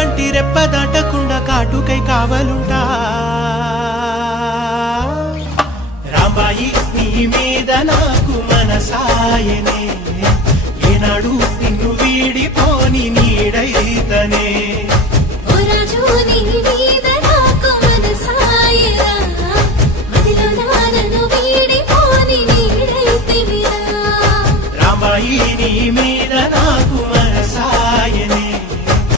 కంటి రెప్ప దాటకుండా కాటుకై కావలుంటా. రాంబాయి నీ మీద నాకు మనసాయనే. ఏనాడు నిన్ను వీడిపోని నీడైతనే. రామాయి నీ మీద